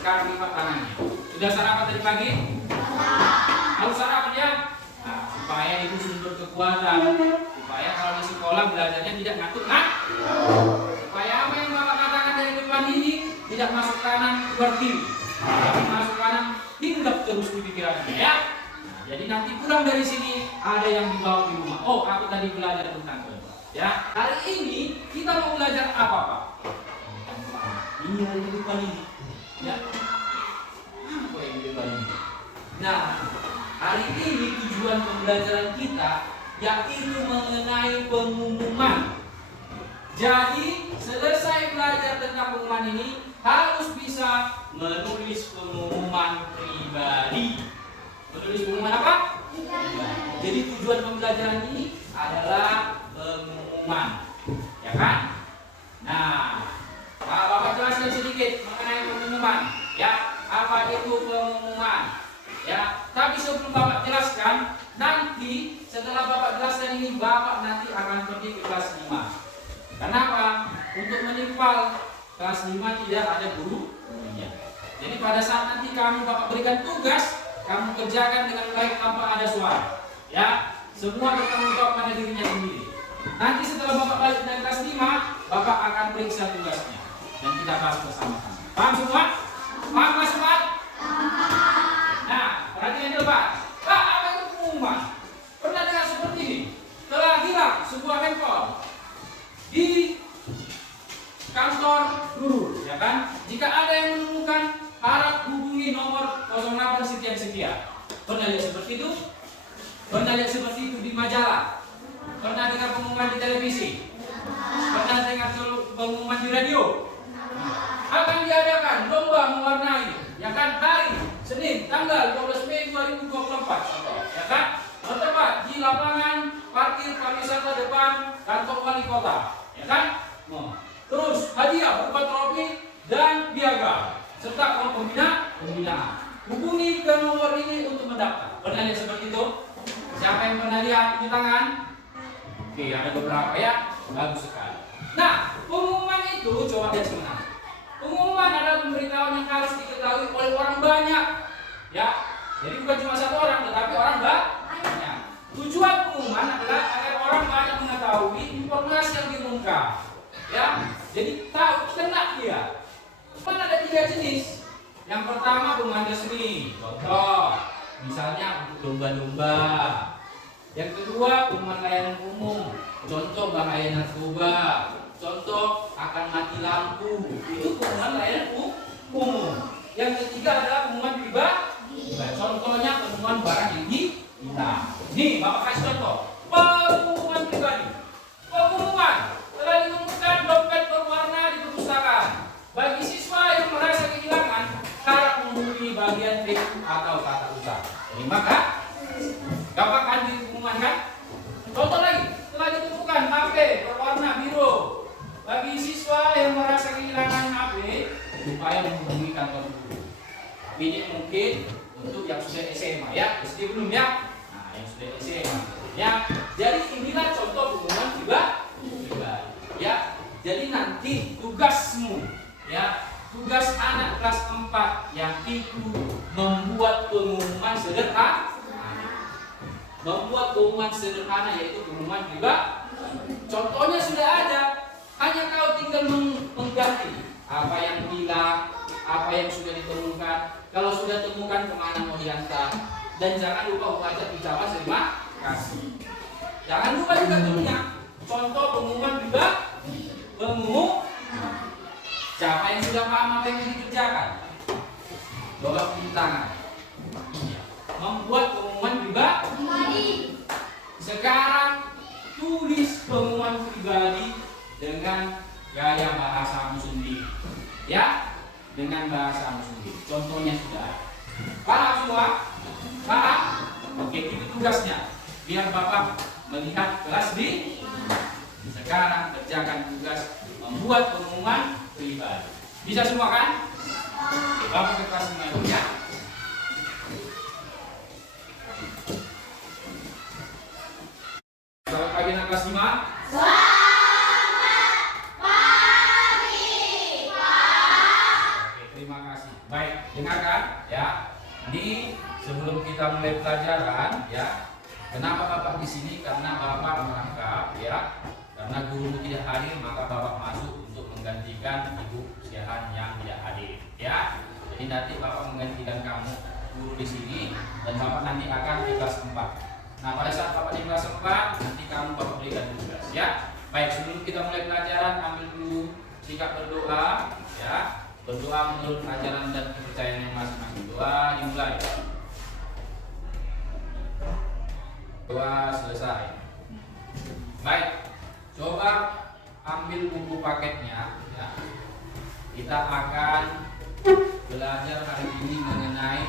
sekarang lipat tangannya. Sudah sarapan tadi pagi? Harus sarapan ya? Nah, supaya itu sumber kekuatan, supaya kalau di sekolah belajarnya tidak ngantuk, nah? Supaya apa yang Bapak katakan dari depan ini tidak masuk kanan keluar kiri, tapi masuk kanan hinggap terus di pikirannya ya. Nah, jadi nanti pulang dari sini ada yang dibawa di rumah. Oh, aku tadi belajar tentang itu. Ya, hari ini kita mau belajar apa Pak? Ini hari depan ini. Ya, apa yang di depan ini? Nah, hari ini tujuan pembelajaran kita yaitu mengenai pengumuman. Jadi selesai belajar tentang pengumuman ini harus bisa menulis pengumuman pribadi. Menulis pengumuman apa? Pribadi. Jadi tujuan pembelajaran ini adalah pengumuman, ya kan? Nah, Bapak jelaskan sedikit mengenai pengumuman. Ya, apa itu pengumuman? Ya, tapi sebelum Bapak jelaskan, nanti setelah Bapak jelaskan ini, Bapak nanti akan pergi ke kelas 5. Kenapa? Untuk menimpal kelas 5 tidak ada gurunya. Jadi pada saat nanti kamu Bapak berikan tugas, kamu kerjakan dengan baik tanpa ada suara. Ya, semua bertanggung jawab pada dirinya sendiri. Nanti setelah Bapak balik dari kelas 5, Bapak akan periksa tugasnya dan kita bahas bersama-sama. Paham semua? Paham Mas Mat? Nah, perhatikan dulu Pak. Pak, apa itu pengumuman? Pernah dengar seperti ini? Telah hilang sebuah handphone di kantor guru, ya kan? Jika ada yang menemukan, harap hubungi nomor 08 sekian-sekian. Pernah lihat seperti itu? Pernah lihat seperti itu di majalah? Pernah dengar pengumuman di televisi? Pernah dengar pengumuman di radio? Akan diadakan lomba mewarnai, ya kan? Hari Senin tanggal 12 Mei 2024, ya kan? Bertempat di lapangan parkir pariwisata depan kantor wali kota, ya kan? Terus hadiah berupa trofi dan piagam serta uang pembinaan. Hubungi ke nomor ini untuk mendaftar. Pernah lihat seperti itu? Siapa yang pernah lihat di tangan? Oke, ada beberapa ya. Bagus sekali. Nah, pengumuman itu coba lihat sebenarnya. Pengumuman adalah pemberitahuan yang harus diketahui oleh orang banyak. Ya, jadi bukan cuma satu orang, tetapi orang banyak. Tujuan pengumuman adalah agar orang banyak mengetahui informasi yang diumumkan. Ya, jadi tahu kena dia. Kan ada 3 jenis. Yang pertama pengumuman resmi, contoh, misalnya untuk lomba-lomba. Yang kedua pengumuman layanan umum, contoh bahaya narkoba, contoh akan mati lampu. Itu pengumuman layanan umum. Yang ketiga adalah pengumuman pribadi. Contohnya pengumuman barang yang hilang. Nih, Bapak kasih contoh. Pengumuman pribadi. Pengumuman telah ditemukan dompet berwarna di perpustakaan. Bagi siswa yang merasa kehilangan, harap menghubungi bagian trik atau tata usaha. Terima kasih. Gampang kan pengumuman kan? Contoh lagi, telah ditemukan HP berwarna biru. Bagi siswa yang merasa kehilangan HP, supaya menghubungi kantor guru. Tapi ini mungkin untuk yang sudah SMA ya, SD belum ya? Nah, yang sudah SMA ya. Jadi inilah contoh pengumuman pribadi. Ya, jadi nanti tugasmu ya, tugas anak kelas 4 yang itu membuat pengumuman sederhana. Membuat pengumuman sederhana yaitu pengumuman pribadi. Contohnya sudah ada, hanya kau tinggal mengganti apa yang hilang, apa yang sudah ditemukan. Kalau sudah temukan kemana mau diantar. Dan jangan lupa membaca ucapan terima kasih. Jangan lupa juga tentunya contoh pengumuman pribadi. Pengumuman. Siapa yang sudah paham apa yang dikerjakan? Coba pilih tangan. Membuat pengumuman pribadi. Sekarang tulis pengumuman pribadi dengan gaya bahasamu sendiri. Ya, dengan bahasamu sendiri. Contohnya sudah ada. Paham semua? Paham? Oke, itu tugasnya. Biar Bapak melihat kelas di. Sekarang kerjakan tugas membuat pengumuman pribadi. Bisa semua kan? Bapak ke kelas 5 dulu ya. Selamat pagi anak kelas 5. Selamat pagi, Pak. Oke, terima kasih. Baik. ya. Ini sebelum kita mulai pelajaran ya. Kenapa Bapak di sini? Karena Bapak menganggap ya, karena guru tidak hadir maka Bapak masuk untuk menggantikan Ibu Siahan yang tidak hadir ya. Jadi nanti Bapak menggantikan kamu guru di sini dan Bapak nanti akan di kelas 4. Nah, pada saat Bapak di kelas 4 nanti kamu Bapak berikan tugas ya. Baik, sebelum kita mulai pelajaran ambil dulu sikap berdoa ya. Berdoa menurut ajaran dan kepercayaan yang masing-masing. Doa dimulai. Doa selesai. Baik, coba ambil buku paketnya ya. Kita akan belajar hari ini mengenai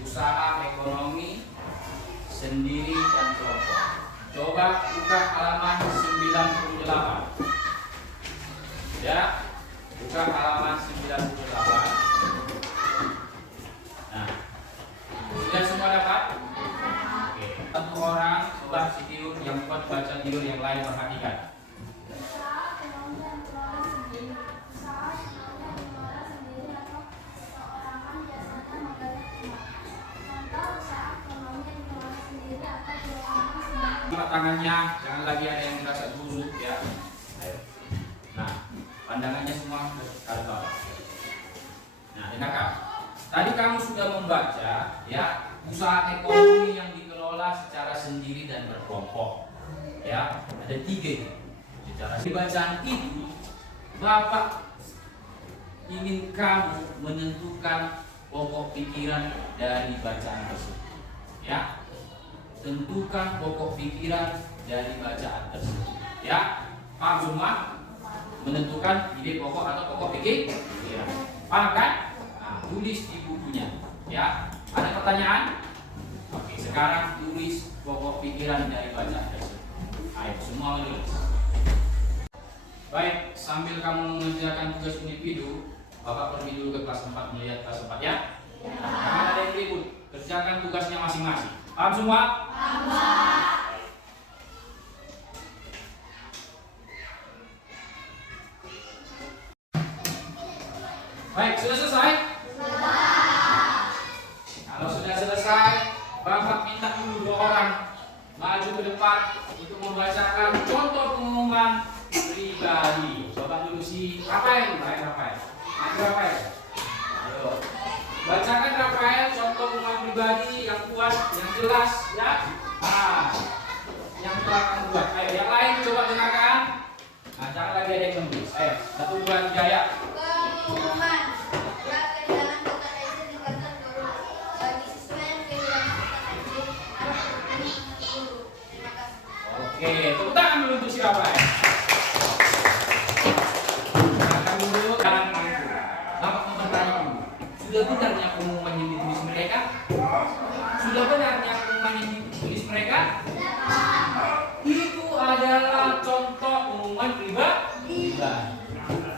usaha ekonomi sendiri dan kelompok. Coba buka halaman 98 ya, buka halaman 98. Nah, sudah semua dapat? Oke, satu orang coba si tidur yang kuat baca, tidur yang lain perhatikan. Tangannya jangan lagi ada yang merasa dulu ya. Ayo. Nah, pandangannya semua ke bawah. Nah, dengarkan. Tadi kamu sudah membaca ya, usaha ekonomi yang dikelola secara sendiri dan berkelompok. Ya, ada 3 secara di bacaan itu Bapak ingin kamu menentukan pokok pikiran dari bacaan tersebut. Ya. Tentukan pokok pikiran dari bacaan tersebut. Ya, paham semua? Menentukan ide pokok atau pokok pikiran. Paham kan? Nah, tulis di bukunya. Ya, ada pertanyaan? Oke, sekarang tulis pokok pikiran dari bacaan tersebut. Ayo, semua menulis. Baik, sambil kamu mengerjakan tugas individu, Bapak pergi dulu ke kelas 4 melihat kelas 4 ya. Jangan ada yang ribut, kerjakan tugasnya masing-masing. Paham semua? Baik, sudah selesai? Kalau sudah selesai, Bapak minta dulu 2 orang maju ke depan untuk membacakan contoh pengumuman pribadi. Bapak dulu si Rafael, Rafael. Ayo. Bacakan Rafael contoh pengumuman pribadi yang kuat, yang jelas ya. Nah, yang telah kamu buat. Ayo, yang lain coba dengarkan. Nah, jangan lagi ada yang menulis. Ayo, 1, 2, 3 ya. Pengumuman surat kehilangan kota Kaiser di kantor guru bagi siswa yang kehilangan kota Kaiser harus bertemu dengan guru. Terima kasih. Oke, tepuk tangan dulu untuk si Rafael. Dengarkan dulu, jangan mampu. Bapak mau bertanya dulu. Sudah benarnya pengumuman yang ditulis mereka? Sudah benarnya pengumuman yang ditulis mereka? Itu adalah contoh pengumuman pribadi.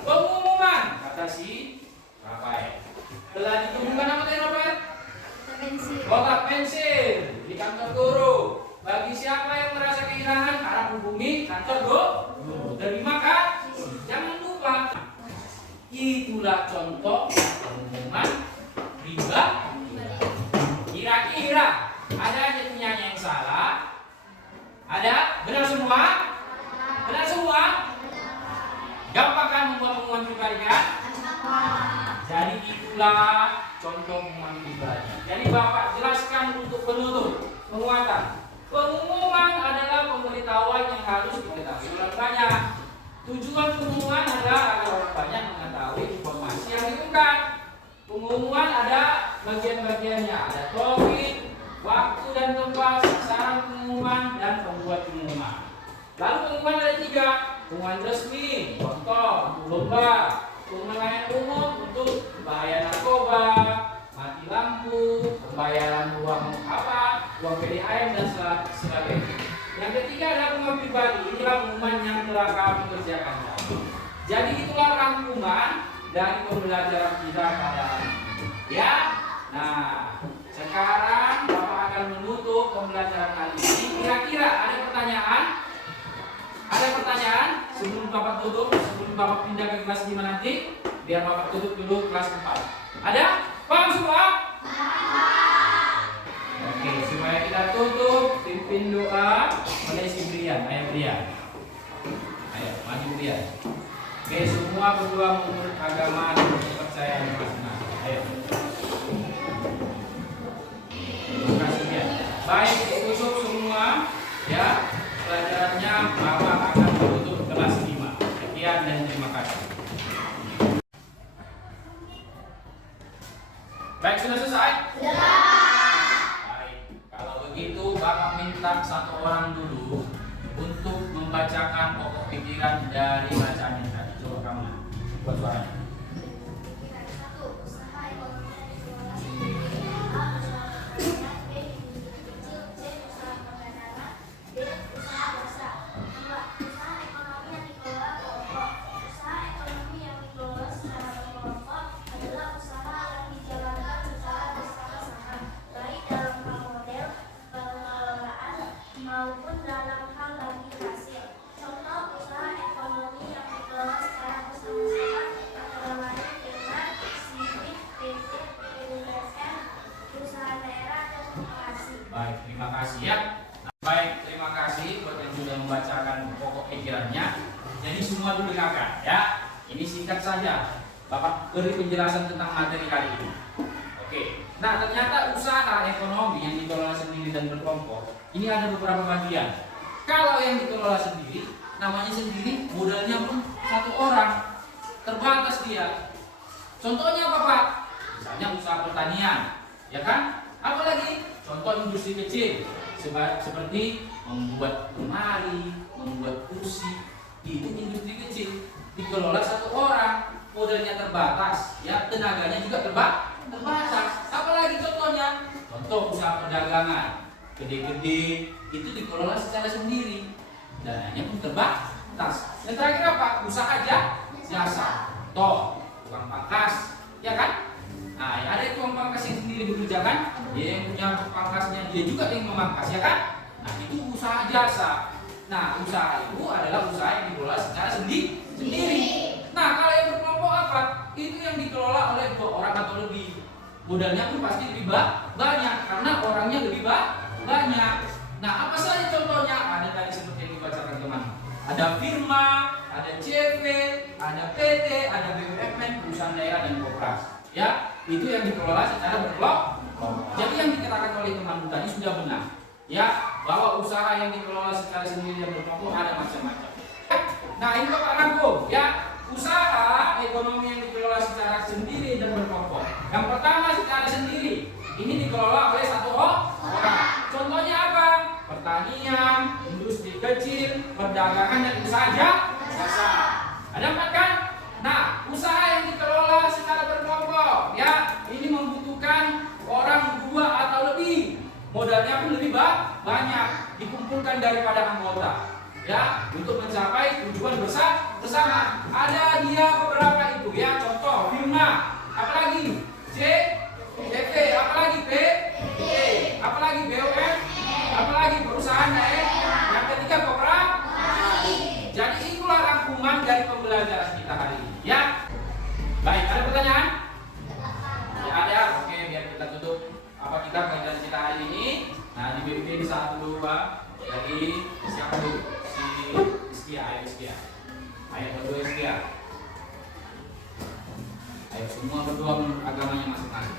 Pengumuman, kata si Rafael. Telah ditemukan apa tadi Rafael? Kotak pensil di kantor guru. Bagi siapa yang merasa kehilangan, harap hubungi kantor guru. Terima kasih. Jangan lupa. Itulah contoh pengumuman pribadi. Kira-kira ada aja punyanya yang salah? Ada? Benar semua? Benar semua? Gampang kan membuat pengumuman pribadi kan? Jadi itulah contoh pengumuman pribadi. Jadi Bapak jelaskan untuk penutup penguatan. Pengumuman adalah pemberitahuan yang harus diketahui orang banyak. Tujuan pengumuman adalah agar orang banyak mengetahui informasi yang diumumkan. Pengumuman ada bagian-bagiannya, ada topik, waktu dan tempat, sasaran pengumuman, dan pembuat pengumuman. Lalu pengumuman ada 3, pengumuman resmi, contoh untuk lomba, pengumuman layanan umum untuk bahaya narkoba, mati lampu, pembayaran uang uang PDAM dan sebagainya. Yang ketiga adalah pengumuman pribadi. Inilah pengumuman yang telah kami kerjakan. Jadi itulah rangkuman dari pembelajaran kita pada hari ini. Ya. Nah, sekarang Bapak akan menutup pembelajaran hari ini. Kira-kira ada pertanyaan? Ada pertanyaan sebelum Bapak tutup, sebelum Bapak pindah ke kelas 5 nanti? Biar Bapak tutup dulu kelas 4. Ada? Paham semua? Oke, supaya kita tutup, pimpin doa oleh si Brian. Ayo Brian. Ayo, maju Brian. Oke, semua berdua menurut agama dan kepercayaan masing-masing. Ayo. Terima kasih Brian. Baik, tutup semua. Ya, pelajarannya Bapak akan menutup kelas 5. Sekian dan terima kasih. Baik, sudah selesai? Baik, kalau begitu Bapak minta satu orang dulu untuk membacakan pokok pikiran dari bacaan yang tadi. Coba kamu buat suaranya. Satu, usaha ekonomi yang dikelola sendiri. A, usaha pertanian. B, individu kecil. C, usaha perdagangan. D, usaha jasa. 2, usaha ekonomi yang dikelola kelompok. Usaha ekonomi yang dikelola secara berkelompok adalah usaha yang dijalankan secara bersama-sama, baik dalam hal model pengelolaan maupun dalam hal bagi hasil. Contoh usaha ekonomi yang dikelola secara bersama-sama antara lain dengan Sibit, PT, PUSN, perusahaan daerah, dan koperasi. Baik, terima kasih ya. Baik, terima kasih buat yang sudah membacakan pokok pikirannya. Jadi semua dulu dengarkan ya. Ini singkat saja. Bapak beri penjelasan tentang materi kali ini. Oke. Nah, ternyata usaha ekonomi yang dikelola sendiri dan berkelompok ini ada beberapa bagian. Kalau yang dikelola sendiri, namanya sendiri, modalnya pun satu orang, terbatas dia. Contohnya apa Pak? Misalnya usaha pertanian, ya kan? Apalagi contoh industri kecil, seperti membuat lemari, membuat kursi, itu industri kecil, dikelola satu orang, modalnya terbatas, ya tenaganya juga terbatas. Apalagi contohnya, contoh usaha perdagangan, gede-gede, itu dikelola secara sendiri, dananya pun terbatas. Yang terakhir apa? Usaha jasa, toh tukang pangkas, ya kan? Nah, ada tukang pangkas yang sendiri dikerjakan, dia yang punya pangkasnya, dia juga yang memangkas, ya kan? Nah, itu usaha jasa. Nah, usaha itu adalah usaha yang dikelola secara sendiri. Nah, kalau yang berkelompok apa? Itu yang dikelola oleh 2 orang atau lebih. Modalnya pun pasti lebih banyak karena orangnya lebih banyak. Nah, apa saja contohnya? Ada tadi seperti yang dibacakan teman. Ada firma, ada CV, ada PT, ada BUMN, perusahaan daerah dan koperasi. Ya, itu yang dikelola secara berkelompok. Jadi yang dikatakan oleh teman tadi sudah benar. Ya, bahwa usaha yang dikelola secara sendiri dan berkelompok ada macam-macam. Nah, ini Bapak rangkum ya. Usaha ekonomi yang dikelola secara sendiri dan berkelompok. Yang pertama secara sendiri, ini dikelola oleh satu orang. Contohnya apa? Pertanian, industri kecil, perdagangan dan usaha jasa. Ada 4 kan? Nah, usaha yang dikelola secara berkelompok, ya, ini membutuhkan orang 2 atau lebih. Modalnya pun lebih banyak, dikumpulkan daripada anggota, ya, untuk mencapai tujuan bersama. Ada dia beberapa itu, ya, contoh firma, apalagi C, CV, apalagi P, apalagi BUMN, apalagi perusahaan daerah, yang ketiga koperasi. Jadi itulah rangkuman dari pembelajaran kita hari ini, ya. Baik, ada pertanyaan? Ya ada, oke, biar kita tutup kita pelajaran kita hari ini. Nah, di BPD 1, 2 dari siapa dulu? Si Iskia, ayo Iskia. Ayo berdua Iskia. Ayo semua berdua menurut agamanya masing-masing.